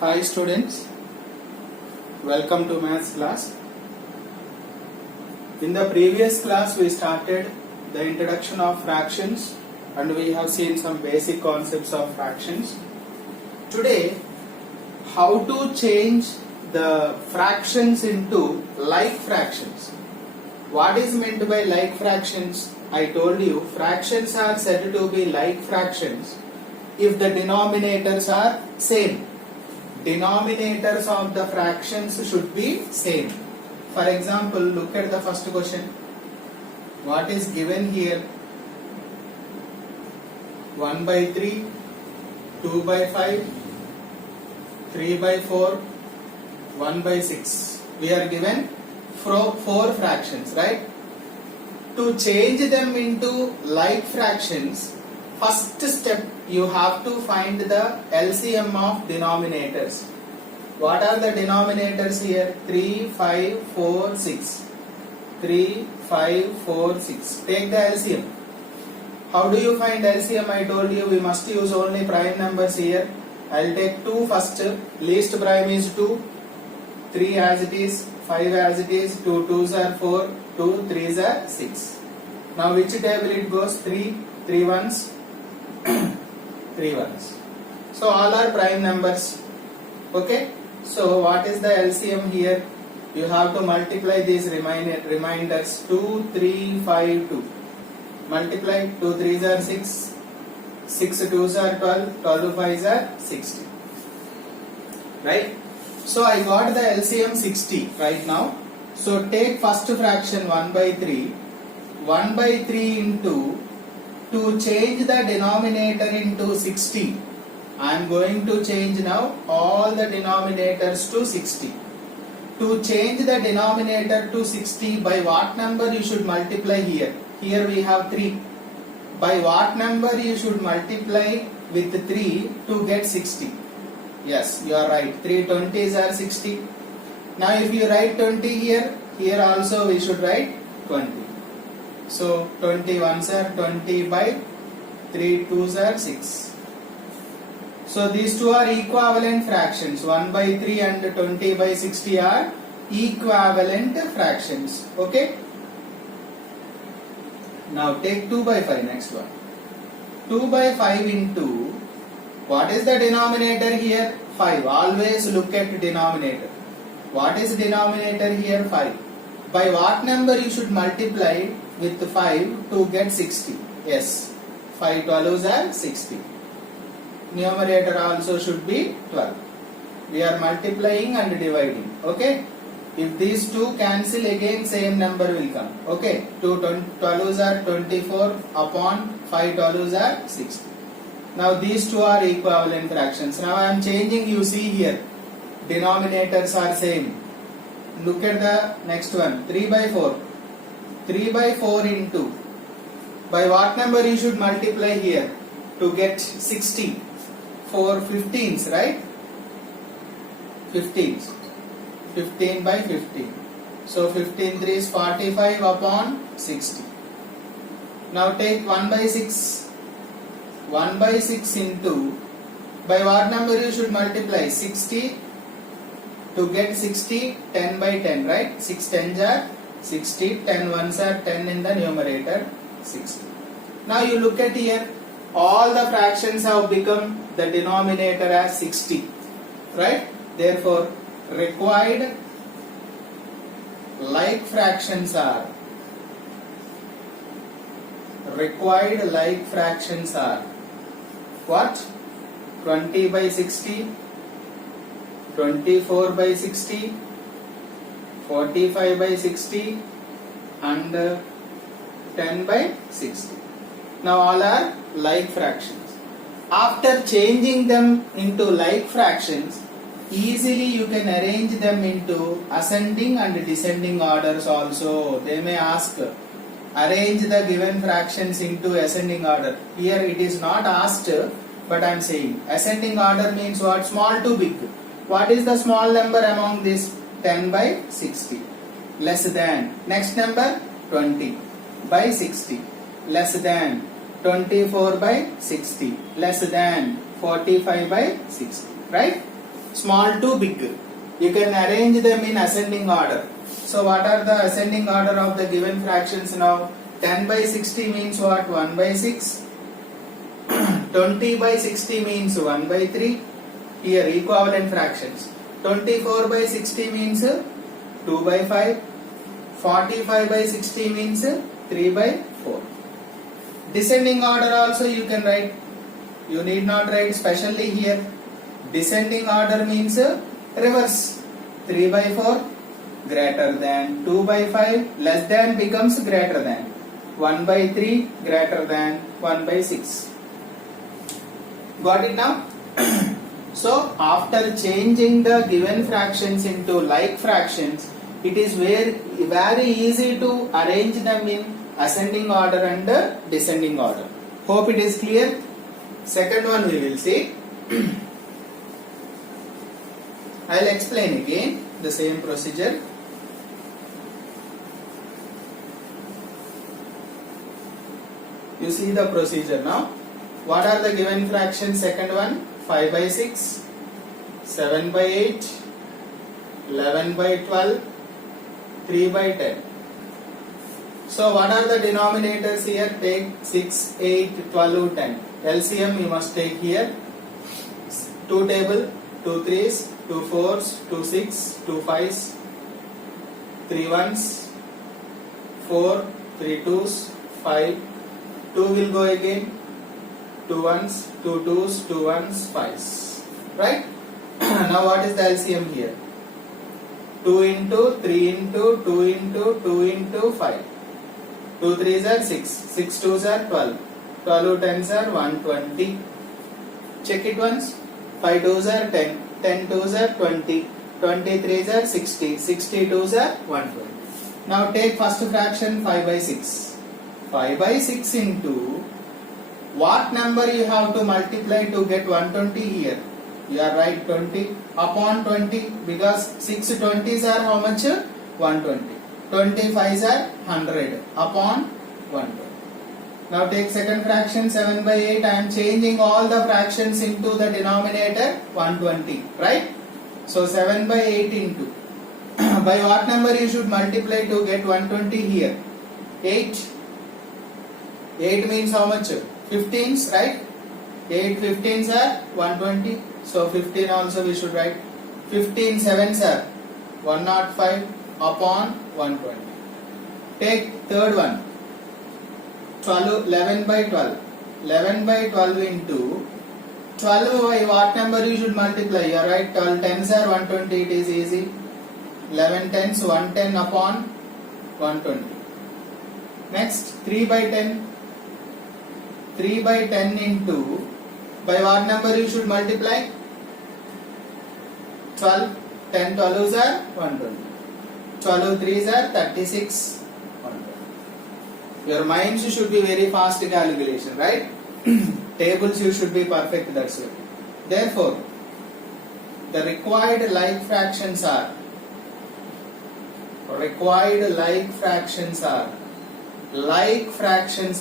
Hi students, welcome to maths class. In the previous class we started the introduction of fractions and we have seen some basic concepts of fractions. Today, how to change the fractions into like fractions. What is meant by like fractions? I told you fractions are said to be like fractions if the denominators are same. Denominators of the fractions should be same. For example, look at the first question. What is given here? 1 by 3, 2 by 5, 3 by 4, 1 by 6. We are given 4 fractions, right? To change them into like fractions, first step you have to find the LCM of denominators. What are the denominators here? 3, 5, 4, 6. 3, 5, 4, 6. Take the LCM. How do you find LCM? I told you we must use only prime numbers here. I'll take 2 first. Least prime is 2. 3 as it is. 5 as it is. 2 2s are 4. 2 3s are 6. Now which table it goes? 3 3 ones. 3 ones. So all are prime numbers. Okay. So what is the LCM here? You have to multiply these reminders. 2, 3, 5, 2. Multiply 2 3s are 6. 6 2s are 12. 12 5s are 60. Right? So I got the LCM 60 right now. So take first fraction 1 by 3. 1 by 3 into, to change the denominator into 60, I am going to change now all the denominators to 60. To change the denominator to 60, by what number you should multiply here? Here we have 3. By what number you should multiply with 3 to get 60? Yes, you are right. 3 20s are 60. Now if you write 20 here, here also we should write 20. So 20 ones are 20 by 3 2s are 6. So these two are equivalent fractions. 1 by 3 and 20 by 60 are equivalent fractions. Okay. Now take 2 by 5, next one. 2 by 5 into, what is the denominator here? 5. Always look at denominator. What is denominator here? 5. By what number you should multiply with 5 to get 60? Yes. 5 12s are 60. Numerator also should be 12. We are multiplying and dividing. Okay. If these two cancel, again same number will come. Okay. 2 12s are 24 upon 5 12s are 60. Now these two are equivalent fractions. Now I am changing, you see here. Denominators are same. Look at the next one. 3 by 4. 3 by 4 into, by what number you should multiply here to get 60? 4 15s, right? 15s. 15 by 15. So 15 3 is 45 upon 60. Now take 1 by 6. 1 by 6 into, by what number you should multiply? 60 to get 60, 10 by 10, right? 6 10s are 60, 10 ones are 10 in the numerator, 60. Now you look at here, all the fractions have become the denominator as 60, right? Therefore, required like fractions are, what? 20 by 60, 24 by 60, 45 by 60 and 10 by 60. Now all are like fractions. After changing them into like fractions, easily you can arrange them into ascending and descending orders also. They may ask, arrange the given fractions into ascending order. Here it is not asked, but I am saying ascending order means what? Small to big. What is the small number among this? 10 by 60. Less than. Next number? 20 by 60. Less than. 24 by 60. Less than. 45 by 60. Right? small to big. You can arrange them in ascending order. So what are the ascending order of the given fractions now? 10 by 60 means what? 1 by 6. 20 by 60 means 1 by 3. Here equivalent fractions. 24 by 60 means 2 by 5. 45 by 60 means 3 by 4. Descending order also you can write. You need not write specially here. Descending order means reverse. 3 by 4 greater than 2 by 5, less than becomes greater than. 1 by 3 greater than 1 by 6. Got it now? So after changing the given fractions into like fractions, it is very easy to arrange them in ascending order and descending order. Hope it is clear. Second one we will see. I will explain again the same procedure. You see the procedure now. What are the given fractions? Second one, 5 by 6, 7 by 8, 11 by 12, 3 by 10. So what are the denominators here? Take 6, 8, 12, 10. LCM you must take here. 2 table, 2 3s, 2 4s, 2 6, 2 5s, 3 1s, 4, 3 2s, 5, 2 will go again, 2 1s, 2 2s, 2 1s, 5s. Right? Now what is the LCM here? 2 into 3 into 2 into 2 into 5. 2 3s are 6, 6 2s are 12, 12 10s are 120. Check it once. 5 2s are 10, 10 2s are 20, 23s are 60, 62s are 120. Now take first fraction 5 by 6. 5 by 6 into what number you have to multiply to get 120 here? You are right, 20 upon 20, because 6 20s are how much? 120. 25s are 100 upon 120. Now take second fraction 7 by 8. I am changing all the fractions into the denominator 120. Right? So 7 by 8 into by what number you should multiply to get 120 here? 8. 8 means how much? 15s, right? 8 15s are 120. So 15 also we should write. 15 7s are 105 upon 120. Take third one. 11 by 12. 11 by 12 into 12 by what number you should multiply? You are right. 12 10s are 120. It is easy. 11 10s 110 upon 120. Next 3 by 10. 3 by 10 into by what number you should multiply? 12. 10 12s are 120. 12 3s are 36. 120. Your minds should be very fast calculation, right? Tables you should be perfect, that's it. Therefore, the required like fractions are like fractions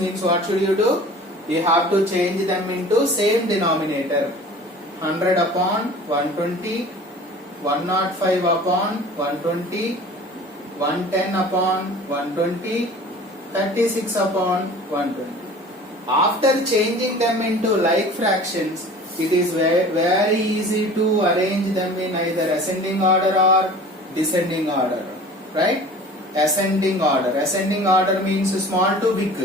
means what should you do? You have to change them into same denominator. 100 upon 120, 105 upon 120, 110 upon 120, 36 upon 120. After changing them into like fractions, it is very easy to arrange them in either ascending order or descending order, right? Ascending order. Ascending order means small to big.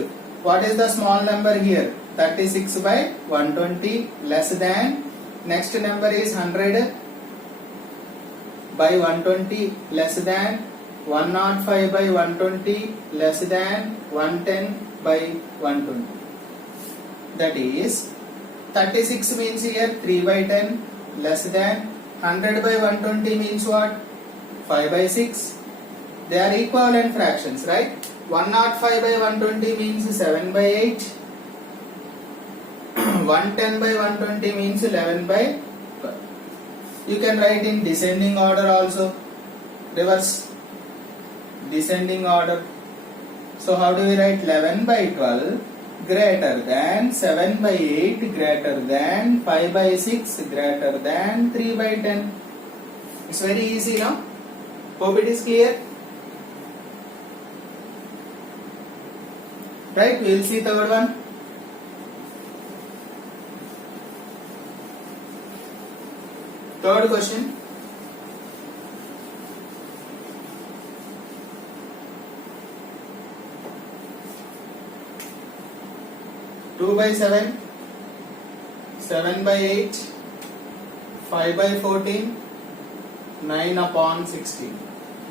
What is the small number here? 36 by 120 less than. Next number is 100 by 120 less than. 105 by 120 less than. 110 by 120. That is 36 means here 3 by 10 less than. 100 by 120 means what? 5 by 6. They are equivalent fractions, right? 105 by 120 means 7 by 8. 110 by 120 means 11 by 12. You can write in descending order also. Reverse. Descending order. So how do we write 11 by 12 greater than 7 by 8 greater than 5 by 6 greater than 3 by 10. It's very easy now. Hope it is clear. Right, we will see third one. Third question. Two by 7, 7 by 8, 5 by 14, 9 upon 16.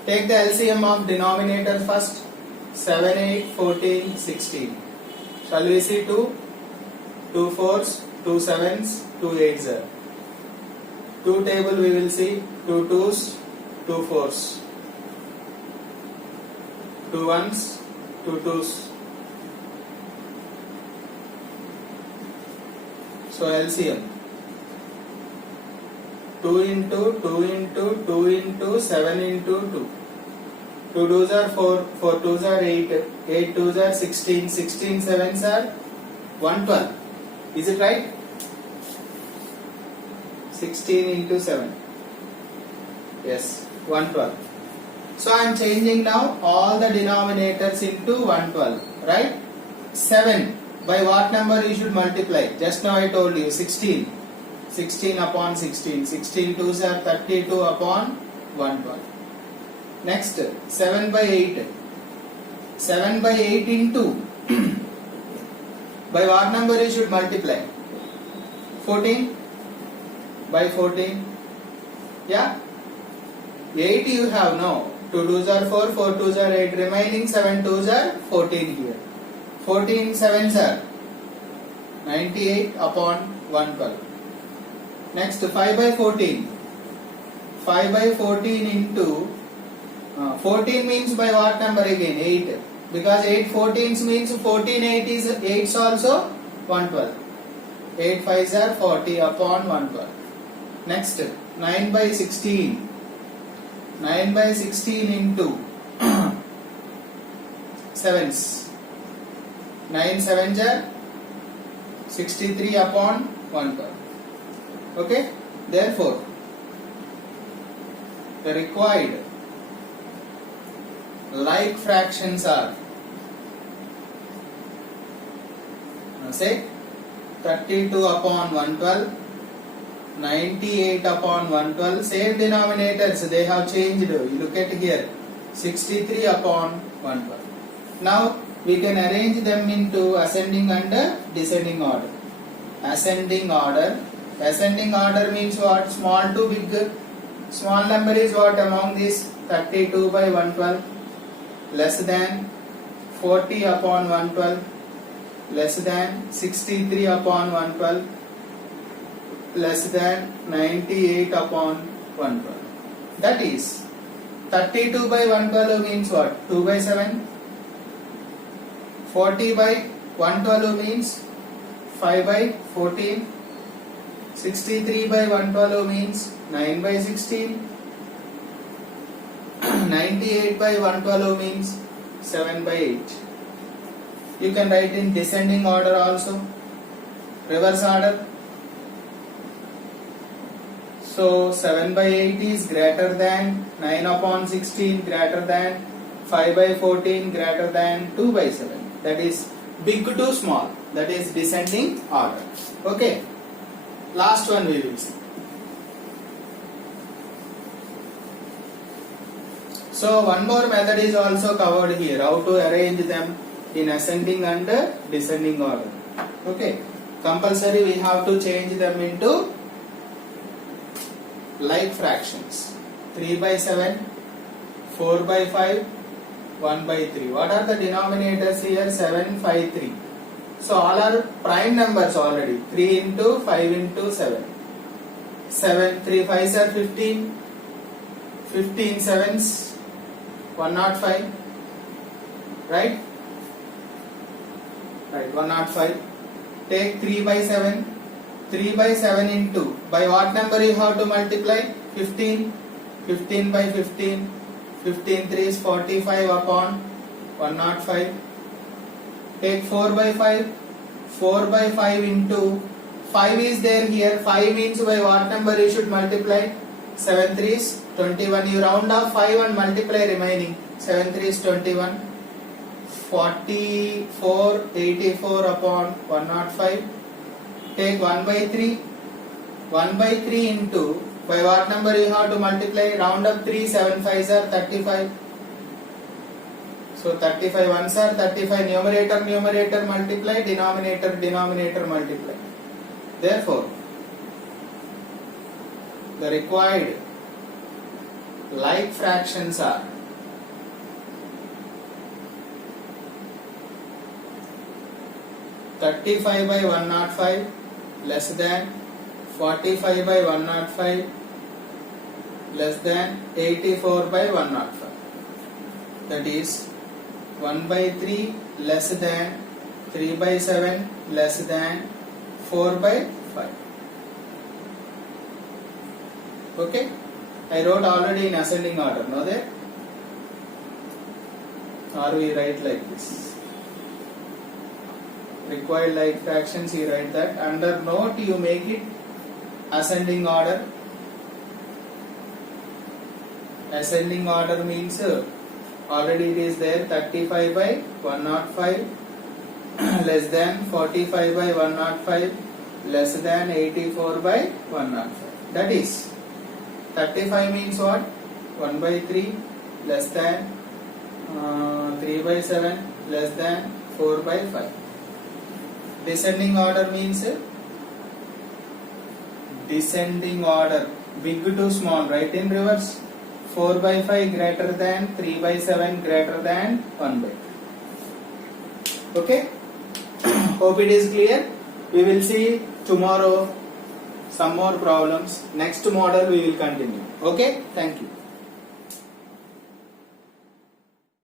Take the LCM of denominators first. 7, 8, 14, 16. Shall we see 2? 2 4s, 2 7s, 2 8s. 2 table we will see 2 2s, 2 4s. 2 1s, 2 2s. So LCM 2 into 2 into 2 into 7 into 2. 2 2s are 4, 4 2s are 8, 8 2s are 16, 16 7s are 112. Is it right? 16 into 7. Yes, 112. So I am changing now all the denominators into 112. Right? 7. By what number you should multiply? Just now I told you 16. 16 upon 16. 16 2s are 32 upon 112. Next, 7 by 8. 7 by 8 into by what number you should multiply? 14 by 14. Yeah? 8 you have now. 2 2s are 4, 4 2s are 8. Remaining 7 2s are 14 here. 14 7s are 98 upon 112. Next, 5 by 14. 5 by 14 into 14 means by what number again? 8. Because 8 14s means 14 8 is 8s also 112. 8 5s are 40 upon 112. Next, 9 by 16. 9 by 16 into 7s. 9 7s are 63 upon 112. Okay? Therefore, the required like fractions are, say 32 upon 112, 98 upon 112, same denominators they have changed. You look at here, 63 upon 112. Now we can arrange them into ascending and descending order. Ascending order. Ascending order means what? Small to big. Small number is what among these? 32 by 112, less than 40 upon 112, less than 63 upon 112, less than 98 upon 112. That is 32 by 112 means what? 2 by 7. 40 by 112 means 5 by 14. 63 by 112 means 9 by 16. 98 by 112 means 7 by 8. You can write in descending order also, reverse order. So 7 by 8 is greater than 9 upon 16, greater than 5 by 14, greater than 2 by 7. That is big to small. That is descending order. Okay. Last one we will see. So one more method is also covered here. How to arrange them in ascending and descending order. Okay. Compulsory we have to change them into like fractions. 3 by 7, 4 by 5, 1 by 3. What are the denominators here? 7, 5, 3. So all are prime numbers already. 3 into 5 into 7. 7, 3 5s are 15. 15 7s, 105. Right? Right, 105. Take 3 by 7. 3 by 7 into, by what number you have to multiply? 15. 15 by 15. 15 3 is 45 upon 105. Take 4 by 5. 4 by 5 into 5 is there here. 5 means by what number you should multiply? 7 3s 21. You round off 5 and multiply remaining. 7 3s 21. 44 84 upon 105. Take 1 by 3. 1 by 3 into by what number you have to multiply? Round up 3. 7 5s are 35. So 35 ones are 35. Numerator multiply, denominator multiply. Therefore, the required like fractions are 35 by 105 less than 45 by 105 less than 84 by 105. That is 1 by 3 less than 3 by 7 less than 4 by 5. Okay? I wrote already in ascending order, no there? Or we write like this. Required like fractions, you write that. Under note you make it ascending order. Ascending order means already it is there 35 by 105 less than 45 by 105 less than 84 by 105. That is 35 means what? 1 by 3 less than 3 by 7 less than 4 by 5. Descending order means descending order, big to small, right in reverse. 4 by 5 greater than 3 by 7 greater than 1 by 3. Okay? Hope it is clear. We will see tomorrow some more problems. Next model we will continue. Okay? Thank you.